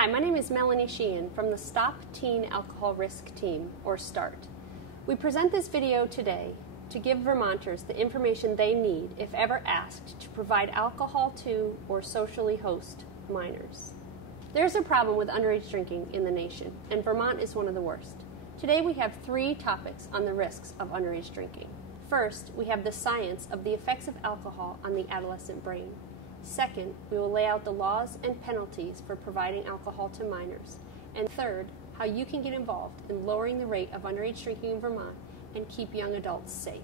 Hi, my name is Melanie Sheehan from the Stop Teen Alcohol Risk Team, or START. We present this video today to give Vermonters the information they need, if ever asked, to provide alcohol to or socially host minors. There's a problem with underage drinking in the nation, and Vermont is one of the worst. Today we have 3 topics on the risks of underage drinking. First, we have the science of the effects of alcohol on the adolescent brain. Second, we will lay out the laws and penalties for providing alcohol to minors. And third, how you can get involved in lowering the rate of underage drinking in Vermont and keep young adults safe.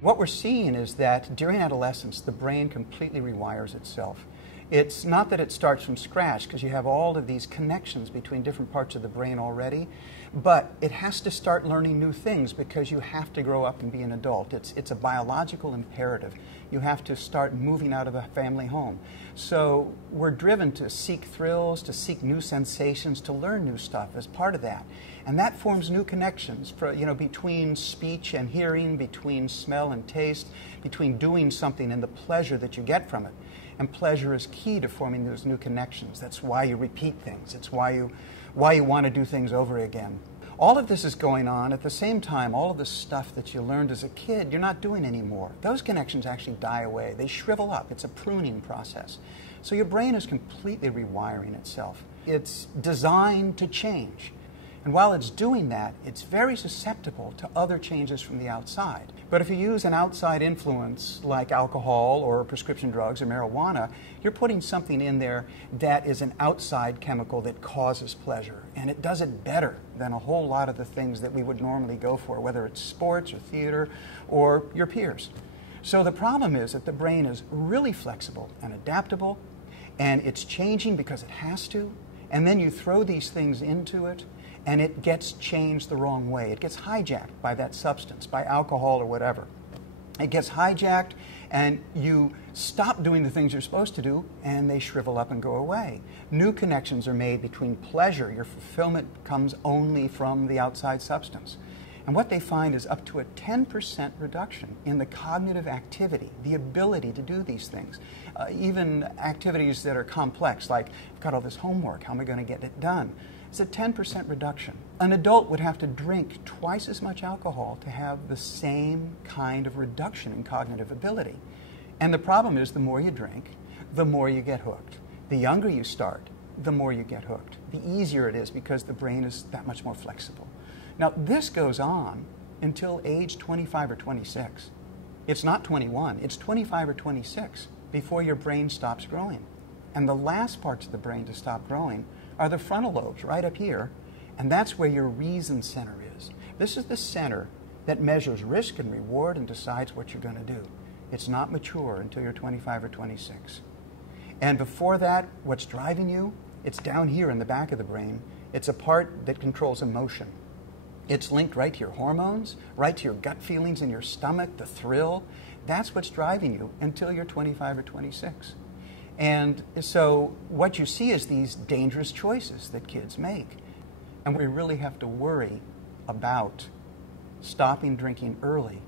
What we're seeing is that during adolescence, the brain completely rewires itself. It's not that it starts from scratch, because you have all of these connections between different parts of the brain already, but it has to start learning new things because you have to grow up and be an adult. It's a biological imperative. You have to start moving out of a family home. So we're driven to seek thrills, to seek new sensations, to learn new stuff as part of that. And that forms new connections between speech and hearing, between smell and taste, between doing something and the pleasure that you get from it. And pleasure is key to forming those new connections. That's why you repeat things. It's why you want to do things over again. All of this is going on at the same time. All of the stuff that you learned as a kid, you're not doing anymore. Those connections actually die away. They shrivel up. It's a pruning process. So your brain is completely rewiring itself. It's designed to change. And while it's doing that, it's very susceptible to other changes from the outside. But if you use an outside influence like alcohol or prescription drugs or marijuana, you're putting something in there that is an outside chemical that causes pleasure. And it does it better than a whole lot of the things that we would normally go for, whether it's sports or theater or your peers. So the problem is that the brain is really flexible and adaptable, and it's changing because it has to. And then you throw these things into it, and it gets changed the wrong way. It gets hijacked by that substance, by alcohol or whatever. It gets hijacked, and you stop doing the things you're supposed to do, and they shrivel up and go away. New connections are made between pleasure. Your fulfillment comes only from the outside substance. And what they find is up to a 10% reduction in the cognitive activity, the ability to do these things. Even activities that are complex, like, I've got all this homework, how am I going to get it done? It's a 10% reduction. An adult would have to drink twice as much alcohol to have the same kind of reduction in cognitive ability. And the problem is, the more you drink, the more you get hooked. The younger you start, the more you get hooked. The easier it is because the brain is that much more flexible. Now, this goes on until age 25 or 26. It's not 21, it's 25 or 26 before your brain stops growing. And the last parts of the brain to stop growing are the frontal lobes right up here, and that's where your reason center is. This is the center that measures risk and reward and decides what you're going to do. It's not mature until you're 25 or 26. And before that, what's driving you? It's down here in the back of the brain. It's a part that controls emotion. It's linked right to your hormones, right to your gut feelings in your stomach, the thrill. That's what's driving you until you're 25 or 26. And so what you see is these dangerous choices that kids make. And we really have to worry about stopping drinking early.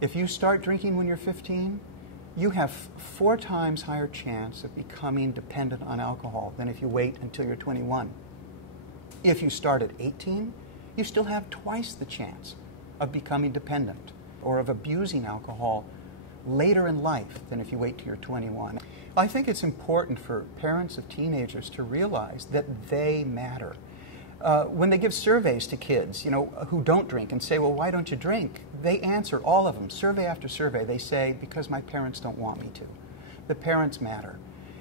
If you start drinking when you're 15, you have 4 times higher chance of becoming dependent on alcohol than if you wait until you're 21. If you start at 18, you still have twice the chance of becoming dependent or of abusing alcohol later in life than if you wait till you're 21. I think it's important for parents of teenagers to realize that they matter. When they give surveys to kids, who don't drink and say, well, why don't you drink? They answer, all of them, survey after survey, they say, because my parents don't want me to. The parents matter.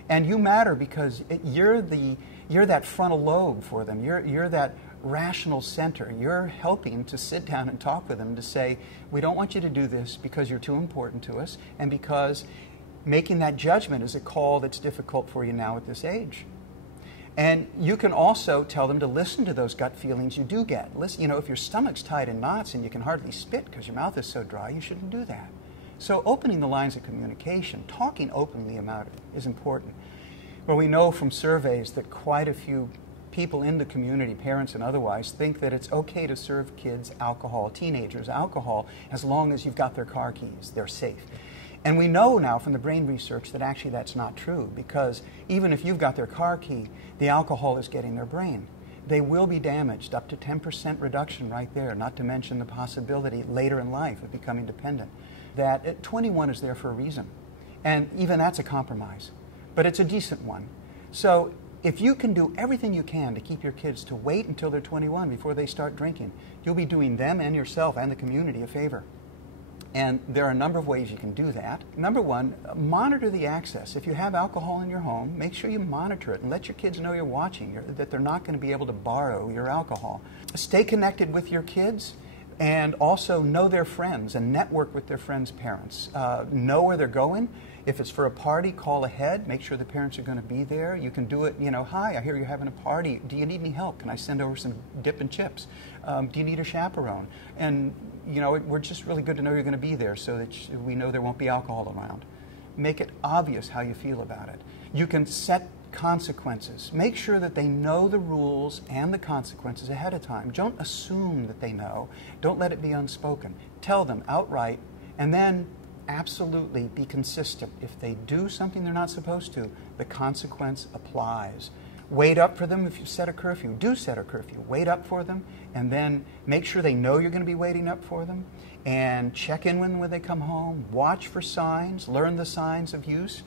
And you matter because you're that frontal lobe for them. You're that rational center. You're helping to sit down and talk with them to say, we don't want you to do this because you're too important to us, and because making that judgment is a call that's difficult for you now at this age. And you can also tell them to listen to those gut feelings you do get. Listen, if your stomach's tied in knots and you can hardly spit because your mouth is so dry, you shouldn't do that. So opening the lines of communication, talking openly about it is important. Well, we know from surveys that quite a few people in the community, parents and otherwise, think that it's okay to serve kids alcohol, teenagers alcohol, as long as you've got their car keys. They're safe. And we know now from the brain research that actually that's not true, because even if you've got their car key, the alcohol is getting their brain. They will be damaged, up to 10% reduction right there, not to mention the possibility later in life of becoming dependent. That at 21 is there for a reason. And even that's a compromise. But it's a decent one. So if you can do everything you can to keep your kids to wait until they're 21 before they start drinking, you'll be doing them and yourself and the community a favor. And there are a number of ways you can do that. Number one, monitor the access. If you have alcohol in your home, make sure you monitor it and let your kids know you're watching, that they're not going to be able to borrow your alcohol. Stay connected with your kids and also know their friends and network with their friends' parents. Know where they're going. If it's for a party, call ahead. Make sure the parents are going to be there. You can do it, hi, I hear you're having a party. Do you need any help? Can I send over some dip and chips? Do you need a chaperone? And, we're just really good to know you're going to be there so that we know there won't be alcohol around. Make it obvious how you feel about it. You can set consequences. Make sure that they know the rules and the consequences ahead of time. Don't assume that they know. Don't let it be unspoken. Tell them outright, and then absolutely be consistent. If they do something they're not supposed to, the consequence applies. Wait up for them if you set a curfew. Do set a curfew. Wait up for them, and then make sure they know you're going to be waiting up for them, and check in when they come home. Watch for signs. Learn the signs of use.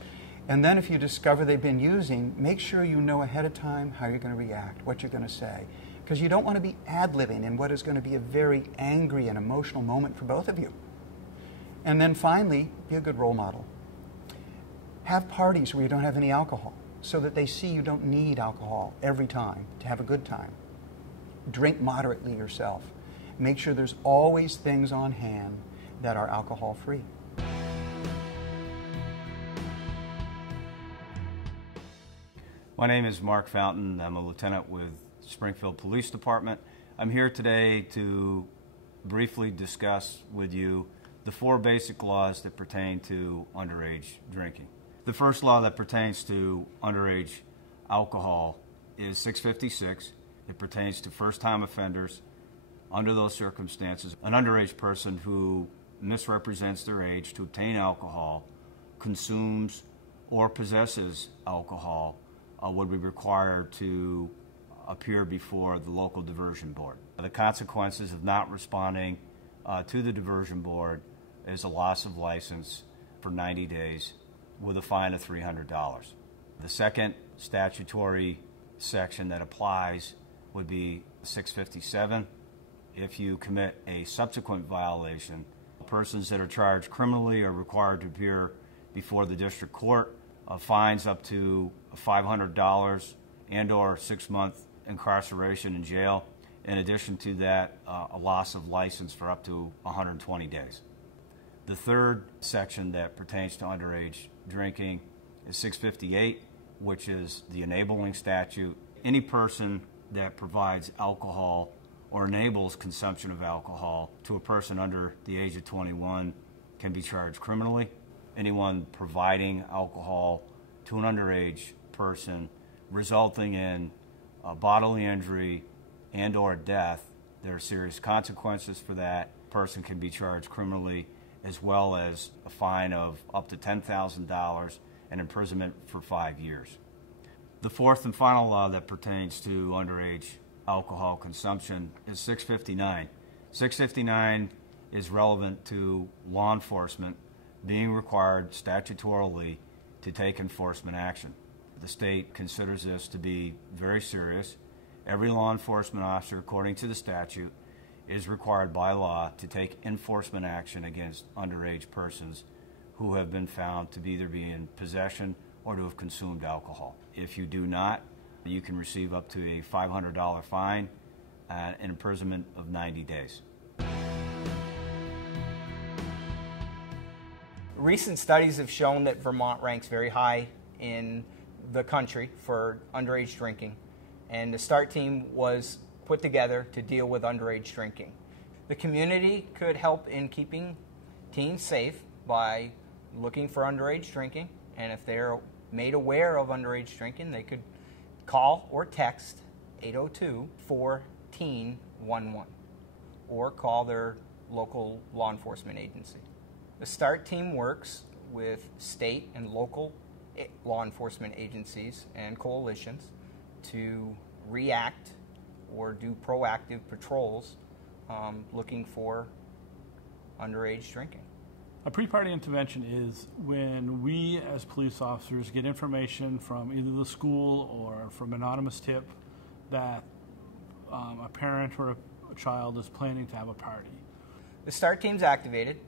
And then if you discover they've been using, make sure you know ahead of time how you're going to react, what you're going to say. Because you don't want to be ad-libbing in what is going to be a very angry and emotional moment for both of you. And then finally, be a good role model. Have parties where you don't have any alcohol so that they see you don't need alcohol every time to have a good time. Drink moderately yourself. Make sure there's always things on hand that are alcohol-free. My name is Mark Fountain. I'm a lieutenant with Springfield Police Department. I'm here today to briefly discuss with you the 4 basic laws that pertain to underage drinking. The first law that pertains to underage alcohol is 656. It pertains to first-time offenders. Under those circumstances, an underage person who misrepresents their age to obtain alcohol, consumes or possesses alcohol, would be required to appear before the local diversion board. The consequences of not responding to the diversion board is a loss of license for 90 days with a fine of $300. The second statutory section that applies would be 657. If you commit a subsequent violation, persons that are charged criminally are required to appear before the district court. Fines up to $500 and/or 6-month incarceration in jail. In addition to that, a loss of license for up to 120 days. The third section that pertains to underage drinking is 658, which is the enabling statute. Any person that provides alcohol or enables consumption of alcohol to a person under the age of 21 can be charged criminally. Anyone providing alcohol to an underage person resulting in bodily injury and or death, there are serious consequences for that. Person can be charged criminally, as well as a fine of up to $10,000 and imprisonment for 5 years. The fourth and final law that pertains to underage alcohol consumption is 659. 659 is relevant to law enforcement being required statutorily to take enforcement action. The state considers this to be very serious. Every law enforcement officer, according to the statute, is required by law to take enforcement action against underage persons who have been found to either be in possession or to have consumed alcohol. If you do not, you can receive up to a $500 fine and imprisonment of 90 days. Recent studies have shown that Vermont ranks very high in the country for underage drinking, and the S.T.A.R.T team was put together to deal with underage drinking. The community could help in keeping teens safe by looking for underage drinking, and if they're made aware of underage drinking, they could call or text 802-4-TEEN-11 or call their local law enforcement agency. The S.T.A.R.T team works with state and local law enforcement agencies and coalitions to react or do proactive patrols looking for underage drinking. A pre-party intervention is when we as police officers get information from either the school or from an anonymous tip that a parent or a child is planning to have a party. The S.T.A.R.T team's activated.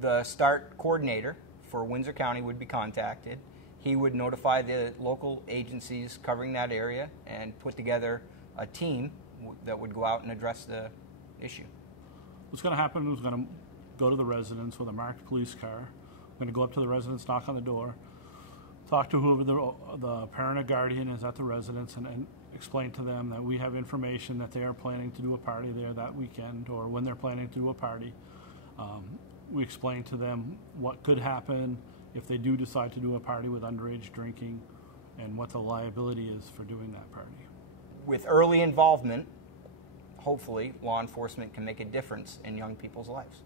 The S.T.A.R.T coordinator for Windsor County would be contacted. He would notify the local agencies covering that area and put together a team that would go out and address the issue. What's going to happen is going to go to the residence with a marked police car. We're going to go up to the residence, knock on the door, talk to whoever the parent or guardian is at the residence, and explain to them that we have information that they are planning to do a party there that weekend or when they're planning to do a party. We explain to them what could happen if they do decide to do a party with underage drinking and what the liability is for doing that party. With early involvement, hopefully law enforcement can make a difference in young people's lives.